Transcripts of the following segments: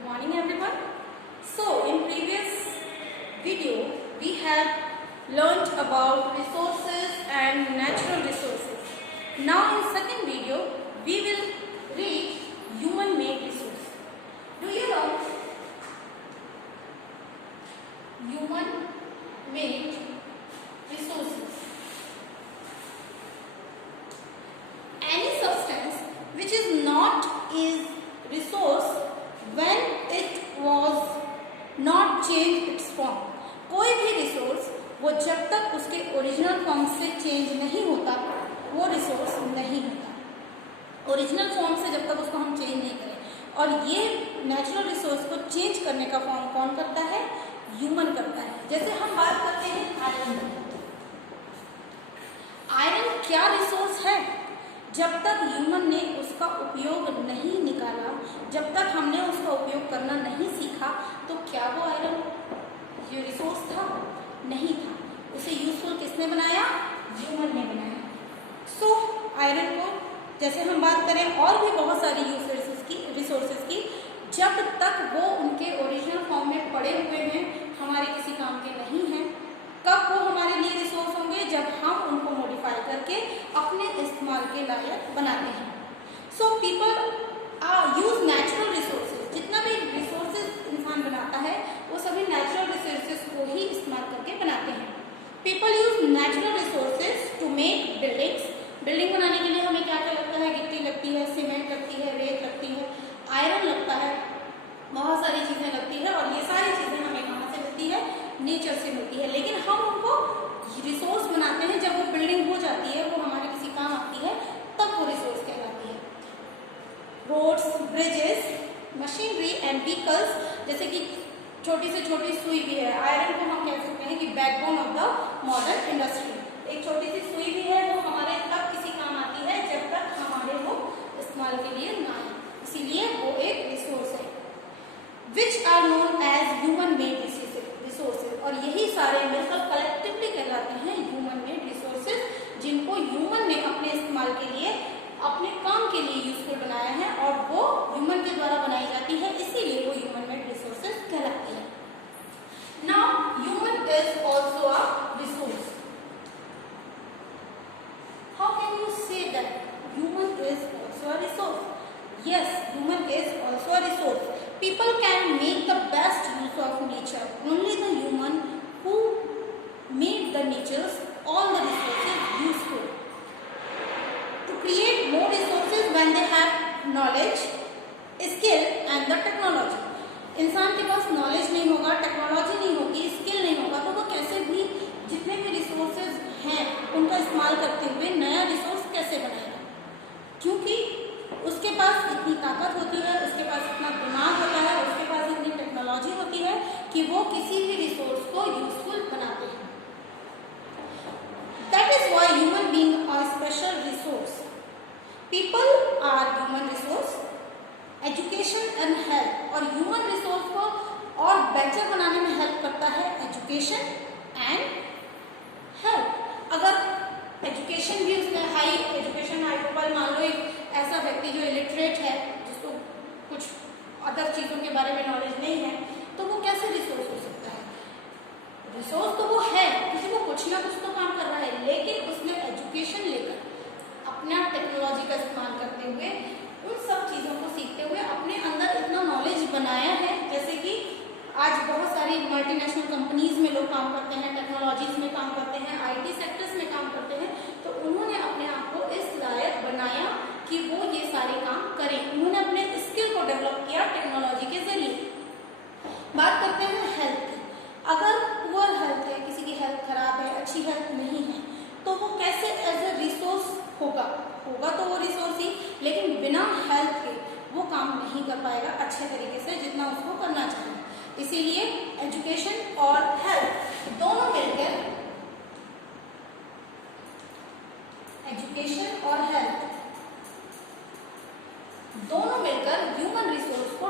Good morning everyone. So in previous video we have learnt about resources and natural resources. Now in second video we will read human made resources. Do you know human made resources? Any substance which is not is resource when it was not changed its form. कोई भी resource वो जब तक उसके original form से change नहीं होता वो रिसोर्स नहीं होता। ओरिजिनल फॉर्म से जब तक उसको हम चेंज नहीं करें, और ये नेचुरल रिसोर्स को चेंज करने का फॉर्म कौन करता है? ह्यूमन करता है। जैसे हम बात करते हैं आयरन। आयरन क्या रिसोर्स है? जब तक ह्यूमन ने उसका उपयोग नहीं निकाला, जब तक हमने उसका उपयोग करना नहीं सीखा, तो क्या वो आयरन ये रिसोर्स था? नहीं था। उसे यूजफुल किसने बनाया? ह्यूमन ने बनाया। सो आयरन को जैसे हम बात करें और भी बहुत सारी रिसोर्सेज की, जब तक वो उनके ओरिजिनल फॉर्म में पड़े हुए हैं, हमारे किसी काम के नहीं हैं, कब वो हमारे लिए रिसोर्स होंगे? जब हम उनको मॉडिफाई करके अपने इस्तेमाल के लायक बनाते हैं। So people use natural resources. जितना भी रिसोर्सेज इंसान बनाता है वो सभी नेचुरल रिसोर्सेज को ही इस्तेमाल करके बनाते हैं। People use natural resources to make buildings. Building बनाने के लिए हमें क्या क्या लगता है? गिट्टी लगती है, सीमेंट लगती है, रेत लगती है, आयरन लगता है, बहुत सारी चीजें लगती है, और ये सारी चीजें हमें कहाँ से मिलती है? नेचर से मिलती है। लेकिन हम उनको रिसोर्स बनाते हैं जब वो बिल्डिंग हो जाती है, वो हमारे किसी काम आती है, तब वो रिसोर्स कहलाती है। Roads, bridges, machinery and vehicles, जैसे कि छोटी से छोटी सुई भी है। आयरन को हम कह सकते हैं कि backbone of the modern industry. एक छोटी सी सुई भी है, वो हमारे तब किसी काम आती है जब तक हमारे वो इस्तेमाल के लिए ना आए, इसीलिए वो एक रिसोर्स है। Which are known as human made resources, और यही सारे मिलकर कलेक्टिवली कहलाते हैं ह्यूमन मेड रिसोर्सेज, जिनको ह्यूमन ने अपने इस्तेमाल के लिए, अपने काम के लिए यूजफुल बनाया है, और वो ह्यूमन के द्वारा बनाई जाती है, इसीलिए वो ह्यूमन मेड रिसोर्सेज कहलाती है। Now human is also a resource. How can you say that human is also a resource? Yes, human is also a resource. People can make the best use of nature. Only the human who made the natures, all the resources useful. To create more resources when they have knowledge, skill and the technology. इंसान के पास knowledge नहीं होगा, technology नहीं होगी, skill नहीं होगा, तो वो कैसे भी जितने भी रिसोर्सेज हैं उनका इस्तेमाल करते हुए नया रिसोर्स कैसे बनाएगा? क्योंकि उसके पास इतनी ताकत होती है, उसके पास इतना दिमाग होता है, उसके पास इतनी टेक्नोलॉजी होती है कि वो किसी भी रिसोर्स को यूजफुल बनाते हैं। That is why human being a special resource. People are human resource. Education and health, और ह्यूमन रिसोर्स को और बेटर बनाने में हेल्प करता है एजुकेशन एंड हेल्थ। अगर एजुकेशन भी उसने हाई एजुकेशन, हाई प्रोफाइल, मान लो एक ऐसा व्यक्ति जो इलिटरेट है, जिसको कुछ अदर चीजों के बारे में नॉलेज नहीं है, तो वो कैसे रिसोर्स हो सकता है? रिसोर्स तो वो है क्योंकि वो कुछ ना कुछ तो काम कर रहा है, लेकिन उसने एजुकेशन लेकर अपना टेक्नोलॉजी का इस्तेमाल करते हुए, उन सब चीजों को सीखते हुए अपने अंदर इतना नॉलेज बनाया है। जैसे कि आज बहुत सारी मल्टीनेशनल कंपनीज में लोग काम करते हैं, टेक्नोलॉजीज में काम करते हैं, IT सेक्टर्स में काम करते हैं, तो उन्होंने अपने आप को इस लायक बनाया कि वो ये सारे काम करें। उन्होंने अपने स्किल को डेवलप किया टेक्नोलॉजी के जरिए। बात करते हैं हेल्थ की। अगर पुअर हेल्थ है, किसी की हेल्थ खराब है, अच्छी हेल्थ नहीं है, तो वो कैसे एज ए रिसोर्स होगा? तो वो रिसोर्स ही, लेकिन बिना हेल्थ के वो काम नहीं कर पाएगा अच्छे तरीके से जितना उसको करना चाहिए। इसीलिए एजुकेशन और हेल्थ दोनों मिलकर, एजुकेशन और हेल्थ दोनों मिलकर ह्यूमन रिसोर्स को,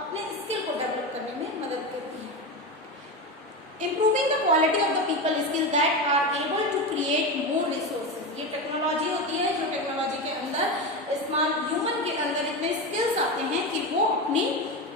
अपने स्किल को डेवलप करने में मदद करती है। Improving the quality of the people skill that are able to create more resources. ये टेक्नोलॉजी होती है जो टेक्नोलॉजी के अंदर इस्तेमाल, ह्यूमन के अंदर इतने स्किल्स आते हैं कि वो अपनी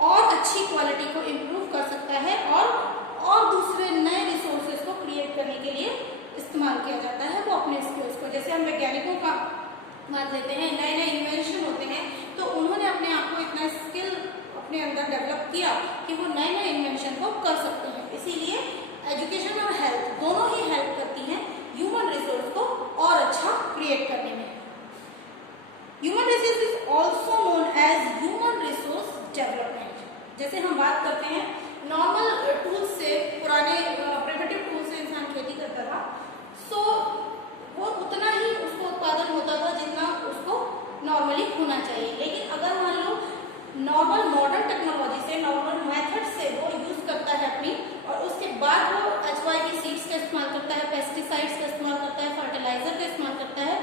और अच्छी क्वालिटी को इम्प्रूव कर सकता है और दूसरे नए रिसोर्सेज को क्रिएट करने के लिए इस्तेमाल किया जाता है वो अपने स्किल्स को। जैसे हम वैज्ञानिकों का बात लेते हैं, नए नए इन्वेंशन होते हैं तो उन्होंने अपने आप को इतना स्किल अपने अंदर डेवलप किया कि वो नए नए इन्वेंशन को कर सकते हैं। इसीलिए एजुकेशन और हेल्थ दोनों ही हेल्प करती हैं ह्यूमन रिसोर्स को और अच्छा क्रिएट करने में। Human resource is also known as human resource development. जैसे हम बात करते हैं नॉर्मल टूल्स से, पुराने प्रिमिटिव टूल्स से इंसान खेती करता था, सो वो उतना ही उसको उत्पादन होता था जितना उसको नॉर्मली होना चाहिए। लेकिन अगर मान लो नॉर्मल मॉडर्न टेक्नोलॉजी से, नॉर्मल मेथड से वो यूज करता है अपनी, और उसके बाद वो HYV सीड्स का इस्तेमाल करता है, पेस्टिसाइड्स का इस्तेमाल करता है, फर्टिलाइजर का इस्तेमाल करता है,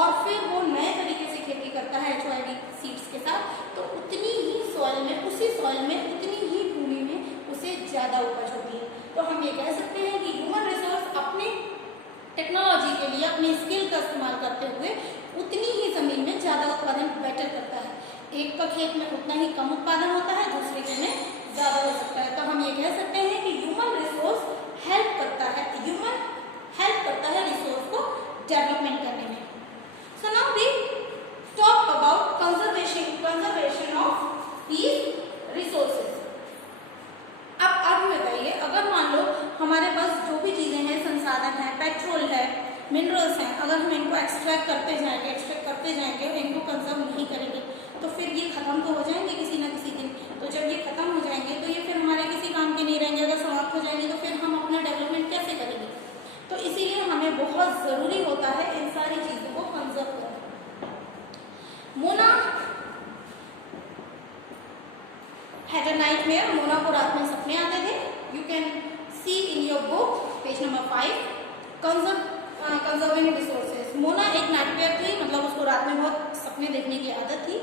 और फिर वो नए तरीके से खेती करता है HYV सीड्स के साथ, तो उतनी ही सॉइल में, उसी सॉइल में, उतनी ही भूमि में उसे ज्यादा उपज होती है। तो हम ये कह सकते हैं कि ह्यूमन रिसोर्स अपनी टेक्नोलॉजी के लिए अपनी स्किल का इस्तेमाल करते हुए उतनी ही जमीन में ज्यादा उत्पादन बेटर करता है। एक का खेत में उतना ही कम उत्पादन होता है, दूसरे के में ज्यादा हो सकता है। तो हम ये कह सकते हैं कि ह्यूमन रिसोर्स हेल्प करता है, ह्यूमन हेल्प करता है रिसोर्स को डेवलपमेंट करने में। So now we talk about conservation of these resources. अब आप बताइए, अगर मान लो हमारे पास जो भी चीजें हैं, संसाधन है, पेट्रोल है, मिनरल्स हैं, अगर हम इनको एक्सट्रैक्ट करते जाएंगे और इनको कंजर्व नहीं करेंगे तो फिर ये खत्म तो हो जाएंगे किसी ना किसी दिन। तो जब ये खत्म हो जाएंगे तो ये फिर हमारे किसी काम के नहीं रहेंगे। अगर समाप्त हो जाएंगे तो फिर हम अपना डेवलपमेंट कैसे करेंगे? तो इसीलिए हमें बहुत जरूरी होता है इन सारी चीजों को कंजर्व करना। Mona had a nightmare. Mona को रात में सपने आते थे। You can see in your book page number 5 conserving resources. Mona एक नाटक थी, मतलब उसको रात में बहुत सपने देखने की आदत थी।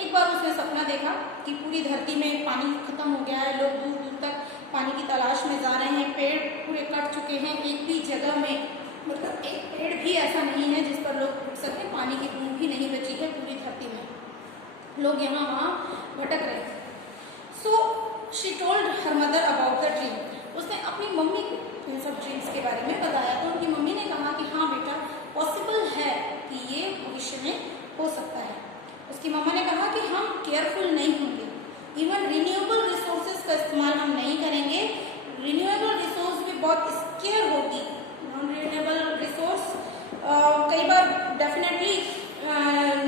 एक बार उसने सपना देखा कि पूरी धरती में पानी खत्म हो गया है, लोग दूर दूर तक पानी की तलाश में जा रहे हैं, पेड़ पूरे कट चुके हैं, एक भी जगह में, मतलब एक पेड़ भी ऐसा नहीं है जिस पर लोग उठ सके, पानी की बूंद भी नहीं बची है पूरी धरती में, लोग यहाँ वहाँ भटक रहे हैं। So she told her mother about the dream. उसने अपनी मम्मी को इन सब ड्रीम्स के बारे में बताया, तो उनकी मम्मी ने कहा कि हाँ बेटा, पॉसिबल है कि ये भविष्य में हो सकता है। उसकी मम्मा ने कहा कि हम केयरफुल नहीं होंगे, इवन रिन्यूएबल रिसोर्सेज का इस्तेमाल हम नहीं करेंगे। रिन्यूएबल रिसोर्स भी बहुत स्केयर होगी। नॉन रिन्यूएबल रिसोर्स कई बार डेफिनेटली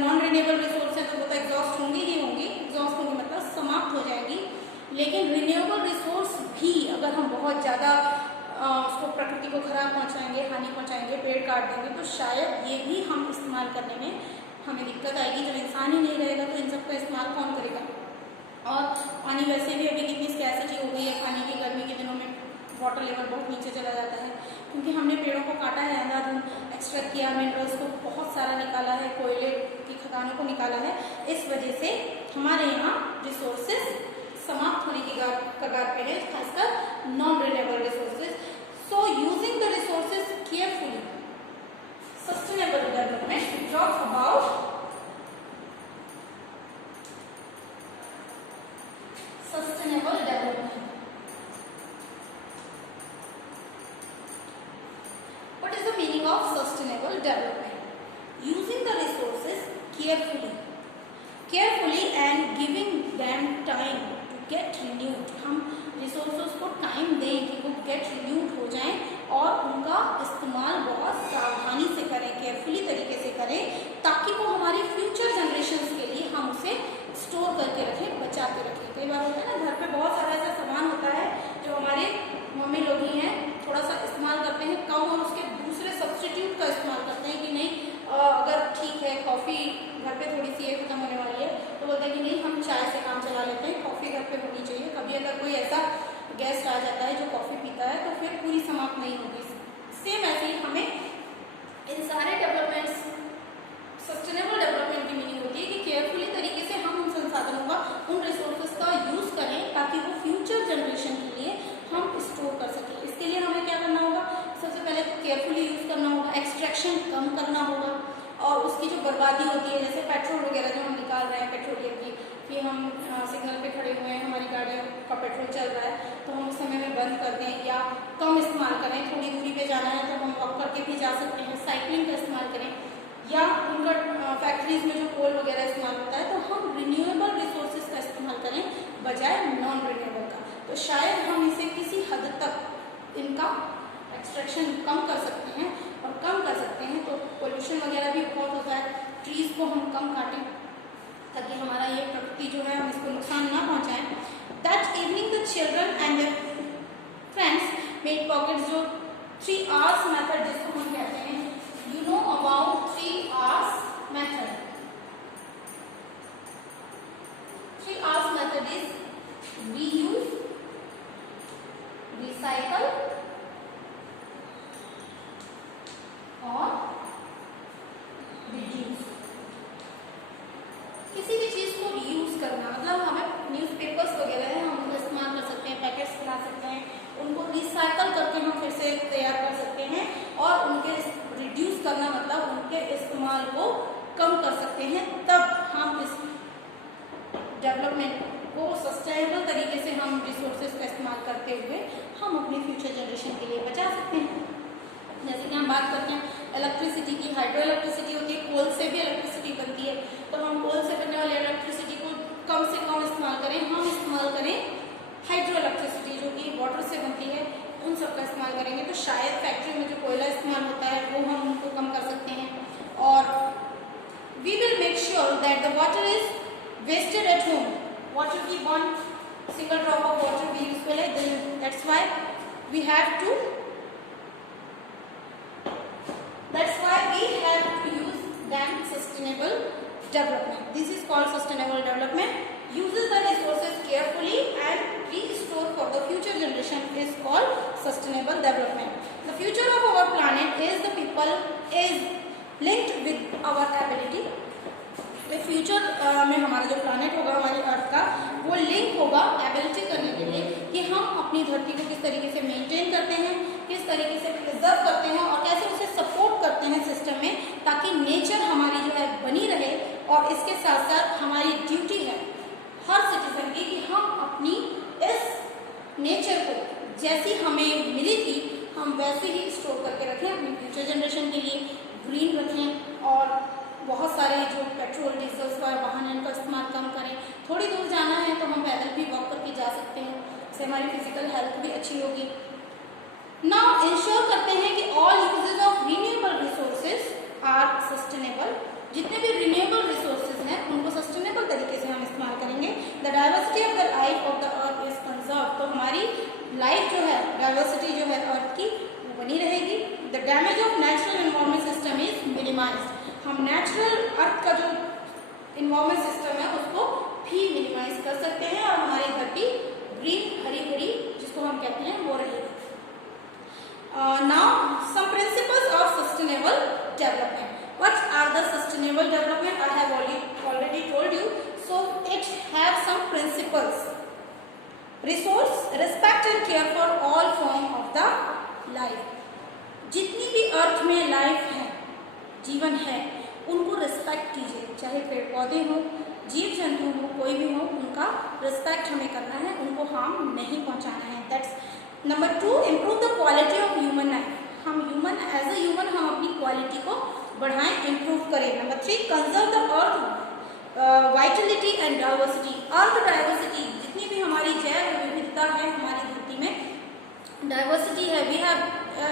नॉन रिन्यूएबल रिसोर्स है तो वो तो एग्जॉस्ट होंगी ही होंगी, एग्जॉस्ट होंगी मतलब समाप्त हो जाएगी। लेकिन रिन्यूएबल रिसोर्स भी अगर हम बहुत ज़्यादा उसको प्रकृति को खराब पहुंचाएंगे, हानि पहुंचाएंगे, पेड़ काट देंगे, तो शायद ये भी हम इस्तेमाल करने में हमें दिक्कत आएगी। जब इंसान ही नहीं रहेगा तो इन सब का इस्तेमाल कौन करेगा? और पानी वैसे भी अभी कितनी स्कैसिटी हो गई है, पानी की गर्मी के दिनों में वाटर लेवल बहुत नीचे चला जाता है, क्योंकि हमने पेड़ों को काटा है, अंधाधुंध एक्सट्रैक्ट किया, मिनरल्स को बहुत सारा निकाला है, कोयले की खदानों को निकाला है। इस वजह से हमारे यहाँ रिसोर्सेज समाप्त होने की कगार पे है, खासकर non renewable resources. So using the resources carefully, sustainable development talk about sustainable development. What is the meaning of sustainable development? Using the resources carefully and giving them time to get renewed. हम resources को time दें कि वो gate renewed हो जाएं और उनका इस्तेमाल बहुत सावधानी से करें, केयरफुली तरीके से करें, ताकि वो हमारी फ्यूचर जनरेशन्स के लिए हम उसे स्टोर करके रखें, बचा के रखें। कई बार होता है ना, घर पे बहुत सारा ऐसा सामान होता है जो हमारे मम्मी लोग ही हैं थोड़ा सा इस्तेमाल करते हैं कम, और उसके दूसरे सब्स्टिट्यूट का इस्तेमाल करते हैं कि नहीं अगर ठीक है कॉफ़ी घर पे थोड़ी सी खत्म होने वाली है तो बोलते हैं कि नहीं हम चाय से काम चला लेते हैं, कॉफ़ी घर पे होनी चाहिए। कभी अगर कोई ऐसा गेस्ट आ जाता है जो कॉफ़ी पीता है तो फिर पूरी समाप्त नहीं होगी। सेम ऐसे ही हमें इन सारे डेवलपमेंट्स, सस्टेनेबल डेवलपमेंट की मीनिंग होती है कि केयरफुली तरीके से हम उन संसाधनों का, उन रिसोर्सेज का यूज़ करें ताकि वो फ्यूचर जनरेशन के लिए हम स्टोर कर सकें। इसके लिए हमें क्या करना होगा? सबसे पहले तो केयरफुली यूज़ करना होगा, एक्सट्रैक्शन कम करना होगा, और उसकी जो बर्बादी होती है, जैसे पेट्रोल वगैरह जो हम निकाल रहे हैं पेट्रोलियम की, कि हम सिग्नल पे खड़े हुए हैं, हमारी गाड़ियाँ का पेट्रोल चल रहा है तो हम उस समय में बंद कर दें या कम इस्तेमाल करें। थोड़ी दूरी पे जाना है तो हम वॉक करके भी जा सकते हैं, साइकिलिंग का इस्तेमाल करें, या उनका फैक्ट्रीज में जो कोल वगैरह इस्तेमाल होता है तो हम रिन्यूएबल रिसोर्सेज का इस्तेमाल करें बजाय नॉन रिन्यूएबल का। तो शायद हम इसे किसी हद तक इनका एक्सट्रैक्शन कम कर सकते हैं और कम कर सकते हैं तो पोल्यूशन वगैरह भी बहुत होता है। ट्रीज को हम कम काटें ताकि हमारा ये प्रकृति जो है हम इसको नुकसान ना पहुंचाएं। That evening the children and their friends made pockets, जो 3 आवर्स मेथड जिसको हम कहते हैं, you know about 3 hours method. 3 hours method is reuse, recycle और रिड्यूस। किसी भी चीज को रीयूज करना मतलब हमें न्यूज़पेपर्स वगैरह है हम उनको इस्तेमाल कर सकते हैं, पैकेट्स बना सकते हैं, उनको रिसाइकल करके हम फिर से तैयार कर सकते हैं। और उनके रिड्यूस करना मतलब उनके इस्तेमाल को कम कर सकते हैं। तब हम इस डेवलपमेंट को सस्टेनेबल तरीके से हम रिसोर्सेज का इस्तेमाल करते हुए हम अपनी फ्यूचर जनरेशन के लिए बचा सकते हैं। जैसे कि हम बात करते हैं इलेक्ट्रिसिटी की, हाइड्रो इलेक्ट्रिसिटी होती है, कोल से भी इलेक्ट्रिसिटी बनती है। तो हम कोल से बनने वाली इलेक्ट्रिसिटी को कम से कम इस्तेमाल करें, हम इस्तेमाल करें हाइड्रो इलेक्ट्रिसिटी जो कि वाटर से बनती है, उन सब का इस्तेमाल करेंगे तो शायद फैक्ट्री में जो कोयला इस्तेमाल होता है वो हम उनको कम कर सकते हैं। और we will make sure that the water is wasted at home. Water की 1 single drop of water we usually, that's why we have to use them sustainable development. This is called sustainable development. Uses the resources carefully and restore for the future generation is called sustainable development. The future of our planet is the people is linked with our ability. Future में हमारा जो planet होगा हमारी अर्थ का वो link होगा ability करने के लिए कि हम अपनी धरती को किस तरीके से मेंटेन करते हैं, किस तरीके से प्रिजर्व करते हैं और कैसे उसे सपोर्ट करते हैं सिस्टम में, ताकि नेचर हमारी जो है बनी रहे। और इसके साथ साथ हमारी ड्यूटी है हर सिटीजन की कि हम अपनी इस नेचर को जैसी हमें मिली थी हम वैसे ही स्टोर करके रखें अपनी फ्यूचर जनरेशन के लिए, ग्रीन रखें और बहुत सारे जो पेट्रोल डीजल्स का वाहन है इनका इस्तेमाल कम करें। थोड़ी दूर जाना है तो हम पैदल भी वॉक करके जा सकते हैं, इससे हमारी फिजिकल हेल्थ भी अच्छी होगी। नाउ इंश्योर करते हैं कि all usages of renewable resources are sustainable. जितने भी रिन्यूएबल रिसोर्सेज हैं उनको सस्टेनेबल तरीके से हम इस्तेमाल करेंगे। The diversity of the life of the earth is conserve. तो हमारी लाइफ जो है, डाइवर्सिटी जो है अर्थ की वो बनी रहेगी। The damage of natural environment system is minimised. हम नेचुरल अर्थ का जो इन्वायरमेंट सिस्टम है उसको भी मिनिमाइज कर सकते हैं और हमारी धरती ग्रीन हरी भरी जिसको हम कहते हैं वो रहेगी। Now some principles of sustainable development. What are the sustainable development? I have already told you, so it have some principles. Resource, respect and care for all form of the life. जितनी भी अर्थ में life है, जीवन है, उनको respect कीजिए, चाहे पेड़ पौधे हों, जीव जंतु हो, कोई भी हो, उनका रिस्पेक्ट हमें करना है, उनको हार्म नहीं पहुंचाना है। That's number 2, improve the quality of human life. हम ह्यूमन एज ए ह्यूमन हम अपनी क्वालिटी को बढ़ाएं, इम्प्रूव करें। Number 3, conserve the earth Vitality and diversity. Earth diversity, जितनी भी हमारी जैव विविधता है हमारी धरती में डाइवर्सिटी है, we have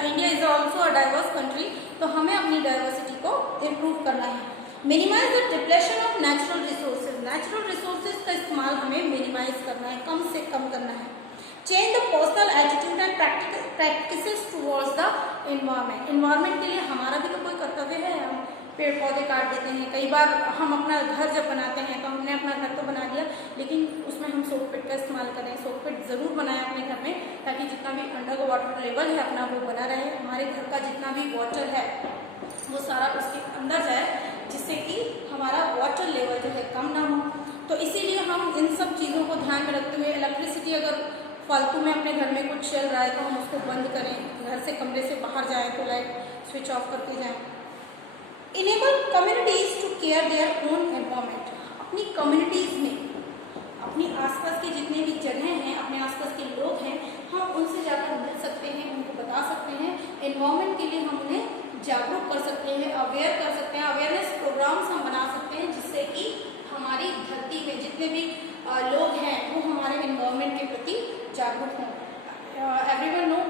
India is also a diverse country, तो हमें अपनी डाइवर्सिटी को इम्प्रूव करना है। Minimise the depletion of natural resources. Natural resources का इस्तेमाल हमें मिनिमाइज करना है, कम से कम करना है। Change the personal attitude and practices towards the environment. Environment के लिए हमारा भी तो कोई कर्तव्य है। हम पेड़ पौधे काट देते हैं, कई बार हम अपना घर जब बनाते हैं तो हमने अपना घर तो बना दिया लेकिन उसमें हम सोक पिट का इस्तेमाल करें। सोक पिट ज़रूर बनाएं अपने घर में ताकि जितना भी अंडर का वाटर लेवल है अपना वो बना रहे, हमारे घर का जितना भी वाटर है वो सारा उसके अंदर जाए, जिससे कि हमारा वाटर लेवल जो है कम ना हो। तो इसीलिए हम इन सब चीज़ों को ध्यान में रखते हुए इलेक्ट्रिसिटी अगर फालतू में अपने घर में कुछ चल रहा है तो हम उसको बंद करें, घर से कमरे से बाहर जाएँ तो लाइट स्विच ऑफ करके जाएँ। Enable communities to care their own environment. अपनी कम्युनिटीज़ में, अपनी आसपास के जितने भी जगह हैं, अपने इन्वायरमेंट के प्रति जागरूक हों। एवरीवन नो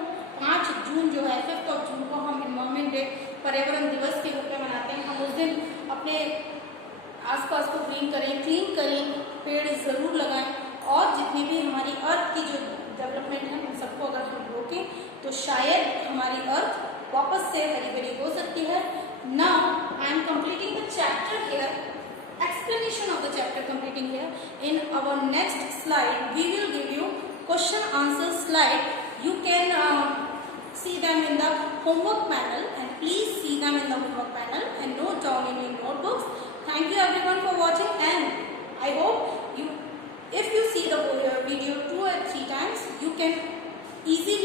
5 जून जो है 5 जून को हम इन्वायरमेंट डे पर्यावरण दिवस के रूप में मनाते हैं। हम उस दिन अपने आसपास को क्लीन करें, पेड़ जरूर लगाएं और जितनी भी हमारी अर्थ की जो डेवलपमेंट है उन सबको अगर हम रोकें तो शायद हमारी अर्थ वापस से हरी भरी हो सकती है। Now I am completing the chapter here, explanation of the chapter completing here. In our next slide we will give you question answer slide. You can see them in the homework panel, and please see them in the homework panel and note down in your notebooks. Thank you everyone for watching, and I hope you, if you see the video 2 or 3 times, you can easily